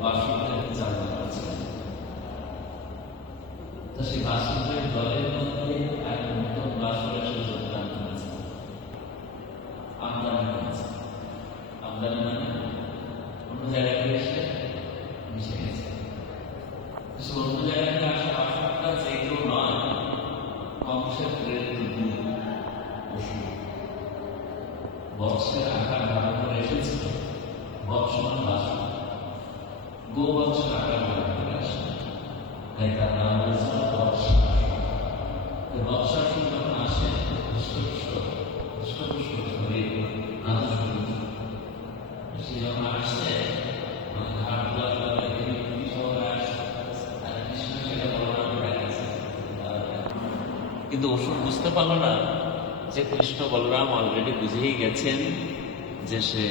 বাসুদেব চালনা করছিলেন। তো সেই বাসুদেব দলের মধ্যে এক নতুন বাসুরের সাথে যোগদান করেছে, আমদানি করেছে। আমদানি মানে অন্য জায়গা থেকে এসে মিশে গেছে। সে অন্য জায়গা থেকে আসা বাসুরটা যে কেউ নয়, কংসের প্রেরিত দূত পশু। বৎসের আকার ধারণ করে এসেছিল, বৎসমান বাসু গোবৎসের আকার ধারণ করে আসে, তাই তার নাম হয়েছিল বৎসাসুর। বৎসাসুর যখন আসে হৃষ্টপুষ্ট হয়ে সে যখন আসছে ঘাট কিন্তু অসুর বুঝতে পারলো না যে কৃষ্ণ বলরাম অলরেডি বুঝেই গেছেন যে সে